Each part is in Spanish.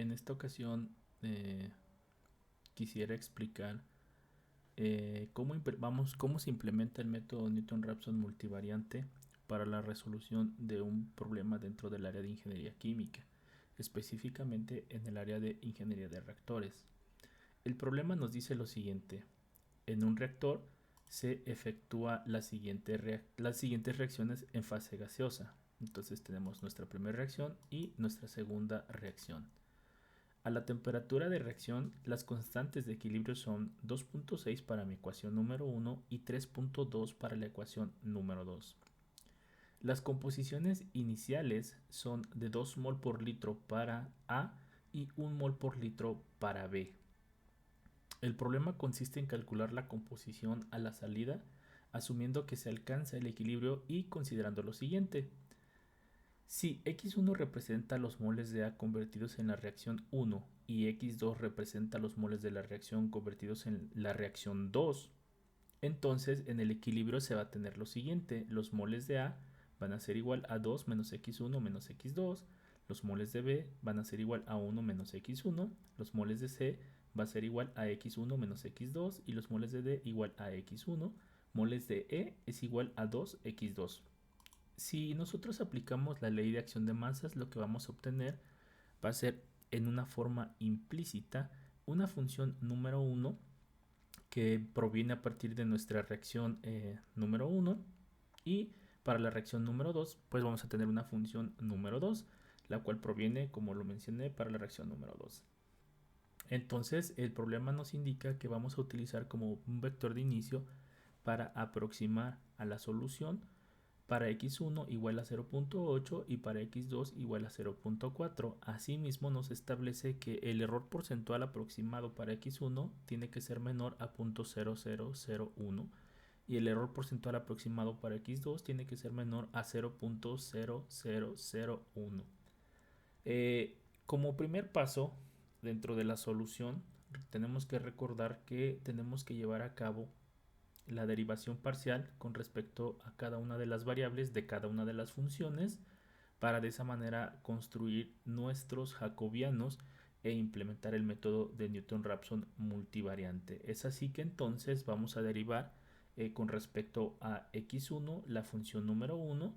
En esta ocasión quisiera explicar cómo se implementa el método Newton-Raphson multivariante para la resolución de un problema dentro del área de ingeniería química, específicamente en el área de ingeniería de reactores. El problema nos dice lo siguiente: en un reactor se efectúa las siguientes reacciones en fase gaseosa. Entonces tenemos nuestra primera reacción y nuestra segunda reacción. A la temperatura de reacción, las constantes de equilibrio son 2.6 para mi ecuación número 1 y 3.2 para la ecuación número 2. Las composiciones iniciales son de 2 mol por litro para A y 1 mol por litro para B. El problema consiste en calcular la composición a la salida, asumiendo que se alcanza el equilibrio y considerando lo siguiente. Si X1 representa los moles de A convertidos en la reacción 1 y X2 representa los moles de la reacción convertidos en la reacción 2, entonces en el equilibrio se va a tener lo siguiente: los moles de A van a ser igual a 2 menos X1 menos X2, los moles de B van a ser igual a 1 menos X1, los moles de C va a ser igual a X1 menos X2 y los moles de D igual a X1, moles de E es igual a 2X2. Si nosotros aplicamos la ley de acción de masas, lo que vamos a obtener va a ser en una forma implícita una función número 1 que proviene a partir de nuestra reacción número 1, y para la reacción número 2 pues vamos a tener una función número 2, la cual proviene, como lo mencioné, para la reacción número 2. Entonces el problema nos indica que vamos a utilizar como un vector de inicio para aproximar a la solución para x1 igual a 0.8 y para x2 igual a 0.4. Asimismo nos establece que el error porcentual aproximado para x1 tiene que ser menor a 0.0001 y el error porcentual aproximado para x2 tiene que ser menor a 0.0001. Como primer paso dentro de la solución, tenemos que recordar que tenemos que llevar a cabo la derivación parcial con respecto a cada una de las variables de cada una de las funciones, para de esa manera construir nuestros jacobianos e implementar el método de Newton-Raphson multivariante. Es así que entonces vamos a derivar con respecto a x1 la función número 1,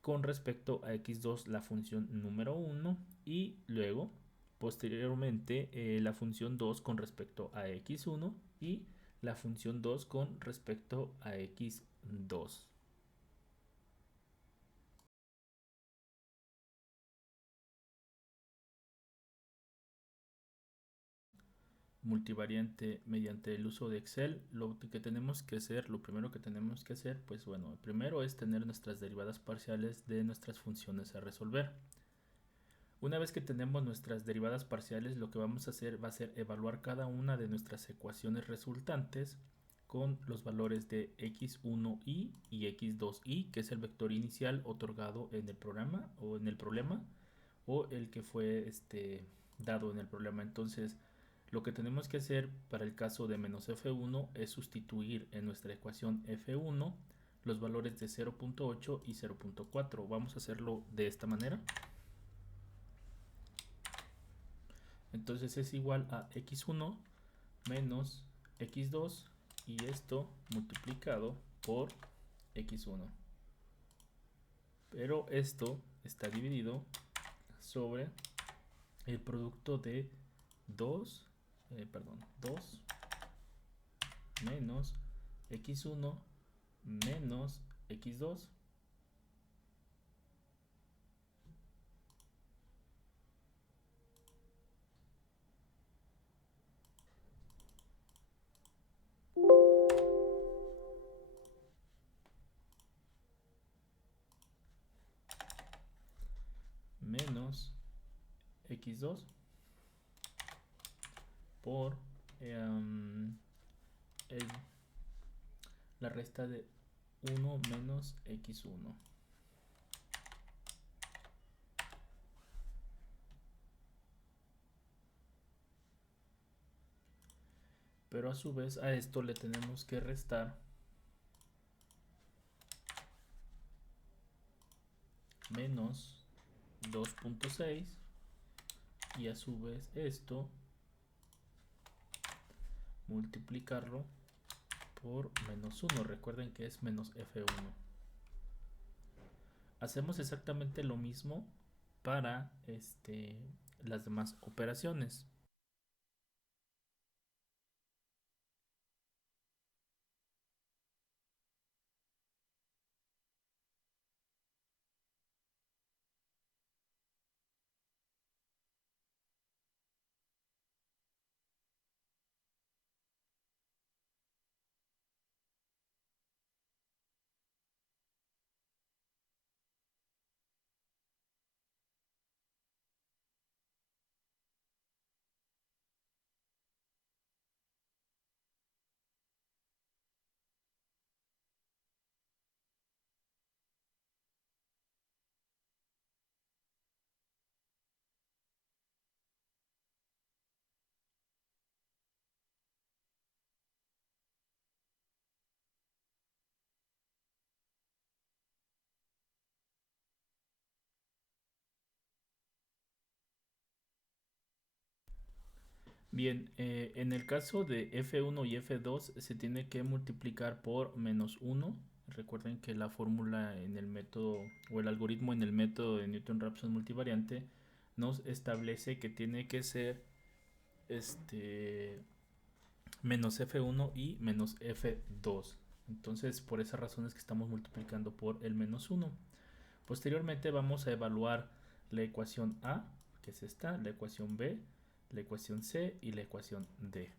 con respecto a x2 la función número 1 y luego posteriormente la función 2 con respecto a x1 y la función 2 con respecto a x2. Multivariante mediante el uso de Excel. Lo primero que tenemos que hacer, pues bueno, primero es tener nuestras derivadas parciales de nuestras funciones a resolver. Una vez que tenemos nuestras derivadas parciales, lo que vamos a hacer va a ser evaluar cada una de nuestras ecuaciones resultantes con los valores de x1i y x2i, que es el vector inicial otorgado en el programa o en el problema, o el que fue dado en el problema. Entonces, lo que tenemos que hacer para el caso de menos f1 es sustituir en nuestra ecuación f1 los valores de 0.8 y 0.4. Vamos a hacerlo de esta manera. Entonces es igual a x1 menos x2 y esto multiplicado por x1. Pero esto está dividido sobre el producto de 2 menos x1 menos x2 menos x2 por la resta de 1 menos x1. Pero a su vez a esto le tenemos que restar menos 2.6 y a su vez esto multiplicarlo por -1. Recuerden que es menos F1. Hacemos exactamente lo mismo para las demás operaciones. Bien, en el caso de F1 y F2 se tiene que multiplicar por -1. Recuerden que la fórmula en el método o el algoritmo en el método de Newton-Raphson multivariante nos establece que tiene que ser este menos F1 y menos F2. Entonces, por esas razones que estamos multiplicando por el -1. Posteriormente vamos a evaluar la ecuación A, que es esta, la ecuación B, la ecuación C y la ecuación D.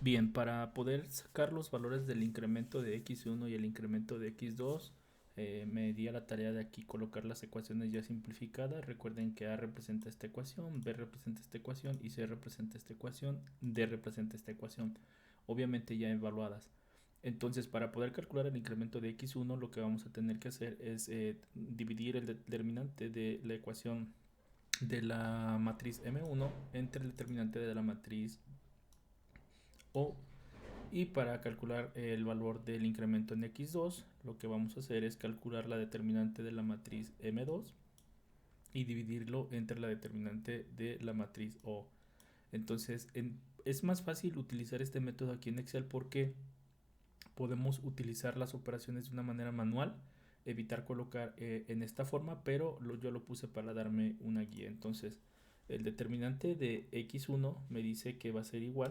Bien, para poder sacar los valores del incremento de x1 y el incremento de x2, me di a la tarea de aquí colocar las ecuaciones ya simplificadas. Recuerden que A representa esta ecuación, B representa esta ecuación y C representa esta ecuación, D representa esta ecuación, obviamente ya evaluadas. Entonces, para poder calcular el incremento de x1, lo que vamos a tener que hacer es dividir el determinante de la ecuación de la matriz M1 entre el determinante de la matriz O. Y para calcular el valor del incremento en x2, lo que vamos a hacer es calcular la determinante de la matriz M2 y dividirlo entre la determinante de la matriz O. Entonces, es más fácil utilizar este método aquí en Excel porque podemos utilizar las operaciones de una manera manual, evitar colocar en esta forma, pero yo lo puse para darme una guía. Entonces, el determinante de x1 me dice que va a ser igual .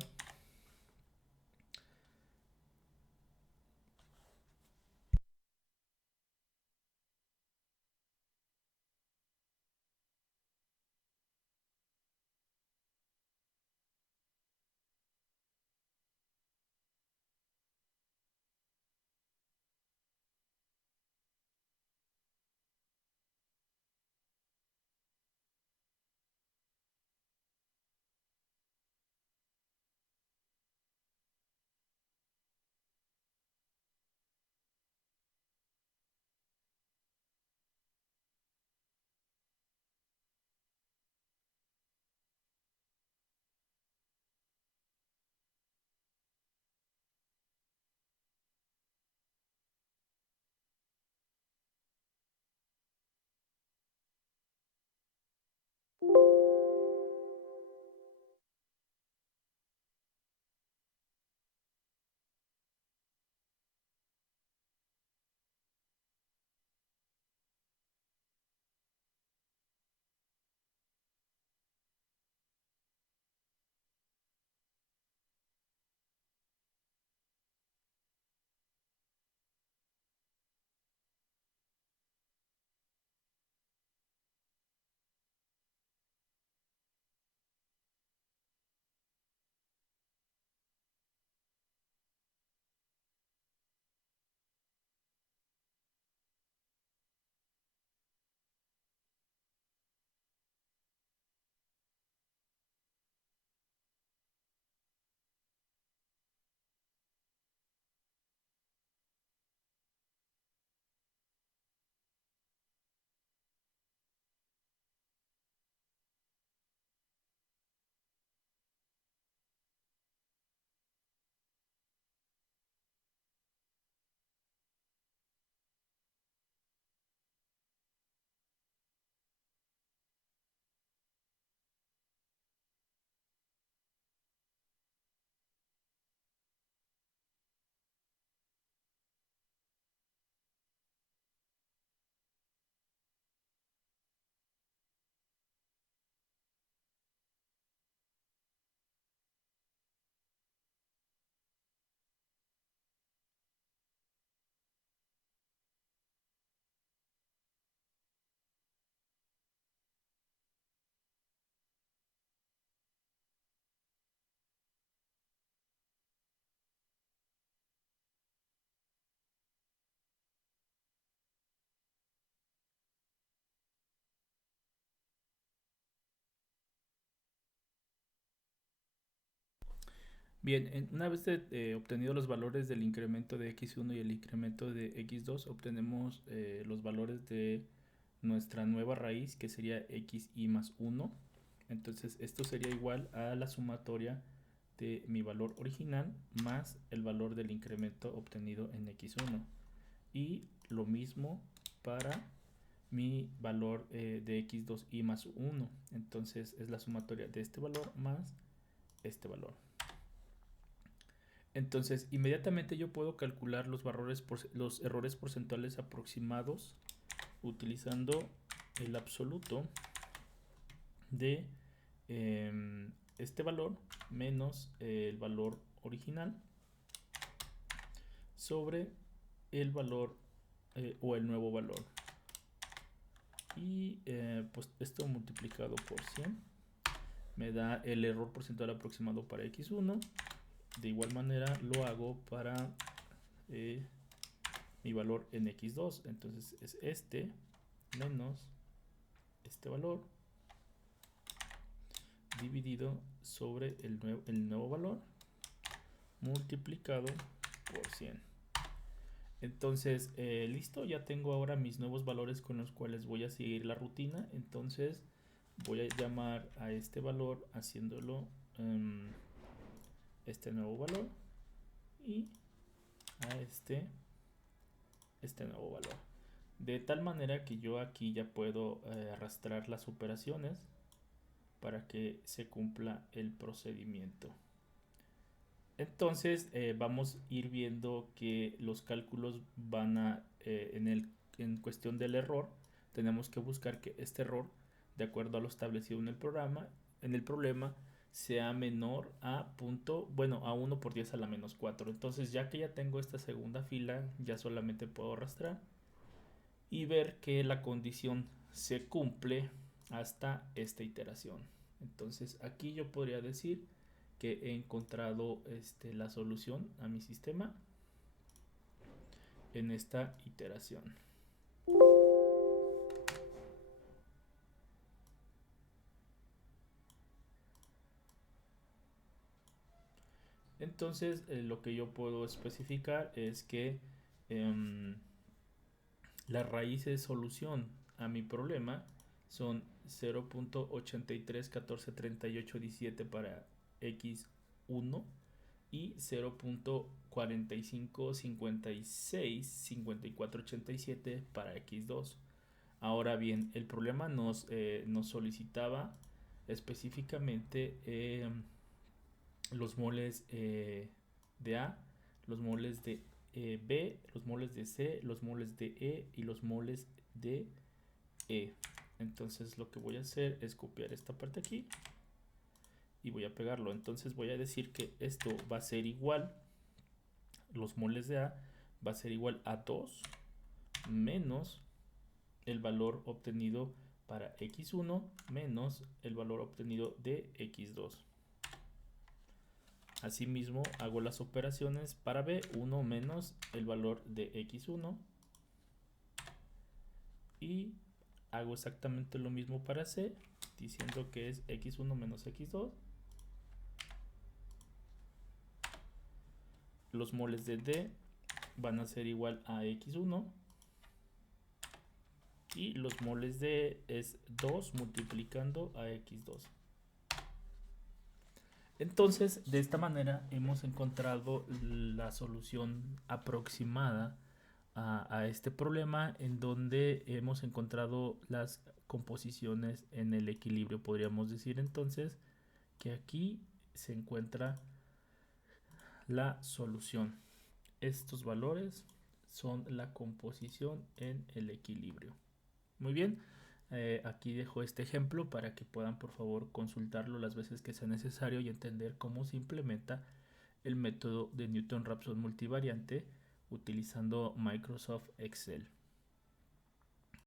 Bien, una vez obtenido los valores del incremento de x1 y el incremento de x2, obtenemos los valores de nuestra nueva raíz, que sería xi más 1. Entonces esto sería igual a la sumatoria de mi valor original más el valor del incremento obtenido en x1. Y lo mismo para mi valor de x2i más 1. Entonces es la sumatoria de este valor más este valor. Entonces, inmediatamente yo puedo calcular los errores porcentuales aproximados utilizando el absoluto de este valor menos el valor original sobre el valor o el nuevo valor. Y pues esto multiplicado por 100 me da el error porcentual aproximado para x1 de igual manera lo hago para mi valor en x2. Entonces es este menos este valor dividido sobre el nuevo valor multiplicado por 100. Entonces, listo, ya tengo ahora mis nuevos valores con los cuales voy a seguir la rutina. Entonces voy a llamar a este valor haciéndolo este nuevo valor y a este nuevo valor, de tal manera que yo aquí ya puedo arrastrar las operaciones para que se cumpla el procedimiento. Entonces vamos a ir viendo que los cálculos van a en cuestión del error, tenemos que buscar que este error, de acuerdo a lo establecido en el problema, sea menor a a 1 por 10 a la menos 4. Entonces, ya que ya tengo esta segunda fila, ya solamente puedo arrastrar y ver que la condición se cumple hasta esta iteración. Entonces, aquí yo podría decir que he encontrado la solución a mi sistema en esta iteración. Entonces lo que yo puedo especificar es que la raíz de solución a mi problema son 0.83143817 para x1 y 0.45565487 para x2. Ahora bien, el problema nos solicitaba específicamente los moles de A, los moles de B, los moles de C, los moles de E y los moles de E. Entonces lo que voy a hacer es copiar esta parte aquí y voy a pegarlo. Entonces voy a decir que esto va a ser igual, los moles de A va a ser igual a 2 menos el valor obtenido para x1 menos el valor obtenido de x2. Asimismo hago las operaciones para B, 1 menos el valor de x1 y hago exactamente lo mismo para C, diciendo que es x1 menos x2. Los moles de D van a ser igual a x1 y los moles de E es 2 multiplicando a x2. Entonces, de esta manera hemos encontrado la solución aproximada a este problema, en donde hemos encontrado las composiciones en el equilibrio. Podríamos decir entonces que aquí se encuentra la solución. Estos valores son la composición en el equilibrio. Muy bien. Aquí dejo este ejemplo para que puedan por favor consultarlo las veces que sea necesario y entender cómo se implementa el método de Newton-Raphson multivariante utilizando Microsoft Excel.